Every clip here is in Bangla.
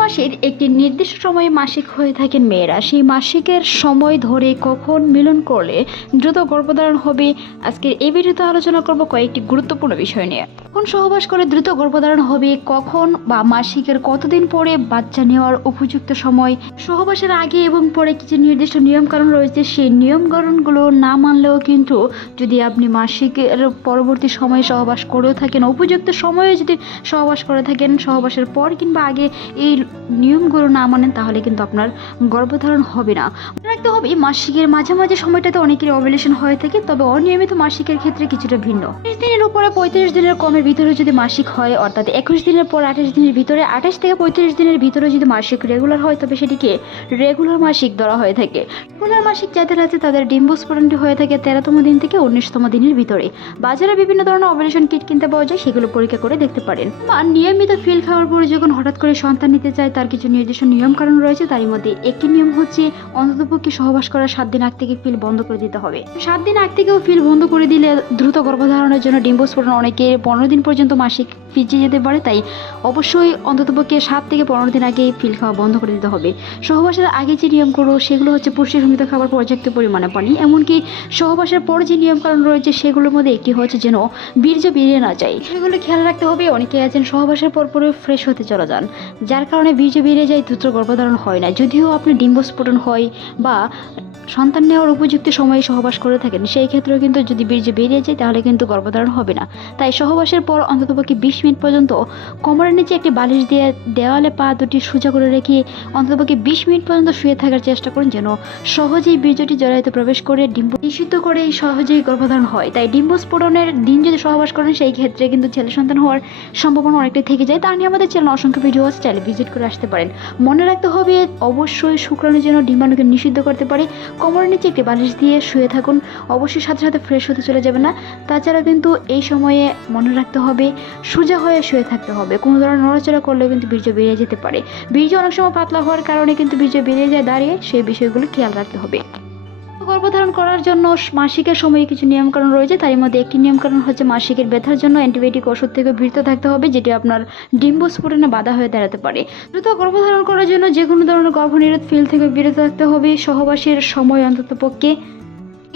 মাসের একটি নির্দিষ্ট সময়ে মাসিক হয়ে থাকেন মেয়েরা। সেই মাসিকের সময় ধরে কখন মিলন করলে দ্রুত গর্ভধারণ হবে, আজকের এই ভিডিওতে আলোচনা করব কয়েকটি গুরুত্বপূর্ণ বিষয় নিয়ে। কখন সহবাস করে দ্রুত গর্ভধারণ হবে, কখন বা মাসিকের কতদিন পরে বাচ্চা নেওয়ার উপযুক্ত সময়, সহবাসের আগে এবং পরে কিছু নির্দিষ্ট নিয়মকানুন রয়েছে, সেই নিয়মকানুনগুলো না মানলেও কিন্তু যদি আপনি মাসিকের পরবর্তী সময়ে সহবাস করেও থাকেন, উপযুক্ত সময়ে যদি সহবাস করে থাকেন, সহবাসের পর কিংবা আগে এই নিয়মগুলো না মানেন, তাহলে কিন্তু আপনার গর্ভধারণ হবে না। মনে রাখতে হবে মাসিকের মাঝামাঝি সময়টাতে অনেকেরই ওভুলেশন হয়ে থাকে, তবে অনিয়মিত মাসিকের ক্ষেত্রে কিছুটা ভিন্ন। 30 দিনের উপরে 35 দিনের কমের ভিতরে যদি মাসিক হয়, অর্থাৎ 21 দিনের পর 28 দিনের ভিতরে, 28 থেকে 35 দিনের ভিতরে যদি মাসিক রেগুলার হয়, তবে সেটিকে রেগুলার মাসিক ধরা হয়ে থাকে। রেগুলার মাসিক যাদের আছে তাদের ডিম্বস্ফোরণটি হয়ে থাকে 13তম দিন থেকে 19তম দিনের ভিতরে। বাজারে বিভিন্ন ধরনের ওভুলেশন কিট কিনতে পাওয়া যায়, সেগুলো পরীক্ষা করে দেখতে পারেন। আর নিয়মিত ফিল খাওয়ার পরে যখন হঠাৎ করে সন্তান নিতে চায়, তার কিছু নির্দিষ্ট নিয়ম কারণ রয়েছে। তারই মধ্যে একটি নিয়ম হচ্ছে অন্ততপক্ষে সহবাস করার 7 দিন আগ থেকে ফিল বন্ধ করে দিতে হবে। 7 দিন আগ থেকেও ফিল বন্ধ করে দিলে দ্রুত গর্ভধারণের জন্য ডিম্বস্ফোরণ অনেকে 15 দিন পর্যন্ত মাসিক পিছিয়ে যেতে পারে। তাই অবশ্যই অন্ততপক্ষে 7 থেকে 15 দিন আগে ফিল খাওয়া বন্ধ করে দিতে হবে। সহবাসের আগে যে নিয়মগুলো সেগুলো হচ্ছে পুষ্টি সমৃদ্ধ খাবার, পর্যাপ্ত পরিমাণে পানি, এমনকি সহবাসের পর যে নিয়ম কারণ রয়েছে সেগুলোর মধ্যে একটি হচ্ছে যেন বীর্য বেরিয়ে না যায়, সেগুলো খেয়াল রাখতে হবে। অনেকে আছেন সহবাসের পর পরে ফ্রেশ হতে চলে যান, যার কারণে বীর্য বেরিয়ে যায়, দ্রুত গর্ভধারণ হয় না। যদিও আপনি ডিম্বস্ফোরণ হয় বা সন্তান নেওয়ার উপযুক্ত সময়ে সহবাস করে থাকেন, সেই ক্ষেত্রেও কিন্তু যদি বীর্য বেরিয়ে যায় তাহলে কিন্তু গর্ভধারণ হবে না। তাই সহবাসের পর অন্ততপক্ষে 20 মিনিট পর্যন্ত কোমরের নিচে একটি বালিশ দিয়ে দেওয়ালে পা দুটি সোজা করে রেখে অন্ততপক্ষে 20 মিনিট পর্যন্ত শুয়ে থাকার চেষ্টা করুন, যেন সহজেই বীর্যটি জরায়ুতে প্রবেশ করে ডিম্ব নিষিদ্ধ করে সহজেই গর্ভধারণ হয়। তাই ডিম্বস্ফোরণের দিন যদি সহবাস করেন, সেই ক্ষেত্রে কিন্তু ছেলে সন্তান হওয়ার সম্ভাবনা অনেকটাই থেকে যায়। তার নিয়ে আমাদের চ্যানেল অসংখ্য ভিডিও আছে, চাইলে ভিজিট করে আসতে পারেন। মনে রাখতে হবে অবশ্যই শুক্রাণু যেন ডিম্বাণুকে নিষিদ্ধ করতে পারে। কোমরের নিচে একটি বালিশ দিয়ে শুয়ে থাকুন, অবশ্যই সাথে সাথে ফ্রেশ হতে চলে যাবে না। তাছাড়া কিন্তু এই সময়ে মনে রাখতে হবে সোজা হয়ে শুয়ে থাকতে হবে, কোনো ধরনের নড়াচড়া করলেও কিন্তু বীর্য বেরিয়ে যেতে পারে। বীর্য অনেক সময় পাতলা হওয়ার কারণে কিন্তু বীর্য বেরিয়ে যায় দাঁড়িয়ে, সেই বিষয়গুলো খেয়াল রাখতে হবে। গর্ভধারণ করার জন্য মাসিকের সময়ে কিছু নিয়মকানুন রয়েছে, তার মধ্যে একটি নিয়মকানুন হচ্ছে মাসিকের ব্যথার জন্য অ্যান্টিবায়োটিক ওষুধ থেকে বিরত থাকতে হবে, যেটি আপনার ডিম্বস্ফোরণে বাধা হয়ে দাঁড়াতে পারে। দ্রুত গর্ভধারণ করার জন্য যে কোনো ধরনের গর্ভনিরোধ ফিল থেকে বিরত থাকতে হবে। সহবাসের সময় অন্ততপক্ষে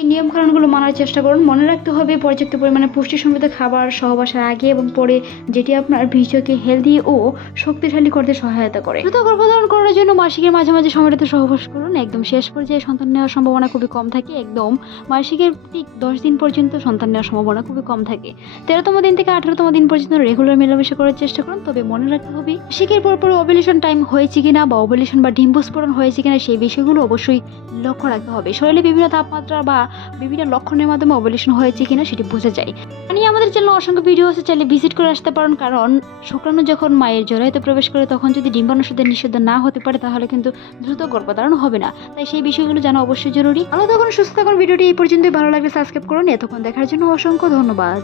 এই নিয়মকানুনগুলো মানার চেষ্টা করুন। মনে রাখতে হবে পর্যাপ্ত পরিমাণে পুষ্টি সমৃদ্ধ খাবার সহবাসের আগে এবং পরে, যেটি আপনার বীর্যকে হেলদি ও শক্তিশালী করতে সহায়তা করে। দ্রুত গর্ভধারণ করার জন্য মাসিকের মাঝামাঝি সময়টাতে সহবাস করুন। একদম শেষ পর্যায়ে সন্তান নেওয়ার সম্ভাবনা খুবই কম থাকে। একদম মাসিকের ঠিক 10 দিন পর্যন্ত সন্তান নেওয়ার সম্ভাবনা খুবই কম থাকে। 13তম দিন থেকে 18তম দিন পর্যন্ত রেগুলার মেলামেশা করার চেষ্টা করুন। তবে মনে রাখতে হবে মাসিকের পর ওভুলেশন টাইম হয়েছে কিনা বা ওভুলেশন বা ডিম্বস্ফোরণ হয়েছে কিনা, সেই বিষয়গুলো অবশ্যই লক্ষ্য রাখতে হবে। শরীরে বিভিন্ন তাপমাত্রা বা বিভিন্ন লক্ষণের মাধ্যমে ওভুলেশন হয়েছে কিনা সেটি বোঝা যায়। আমাদের চ্যানেলে অসংখ্য ভিডিও আছে, চাইলে ভিজিট করে আসতে পারেন। কারণ শুক্রাণু যখন মায়ের জরায়ুতে প্রবেশ করে, তখন যদি ডিম্বাণু সাথে নিষিদ্ধ না হতে পারে, তাহলে কিন্তু দ্রুত গর্ভধারণ হবে না। তাই সেই বিষয়গুলো জানা অবশ্যই জরুরি। ভালো থাকুন, সুস্থ থাকুন। ভিডিওটি এই পর্যন্তই। ভালো লাগলে সাবস্ক্রাইব করুন। এতক্ষণ দেখার জন্য অসংখ্য ধন্যবাদ।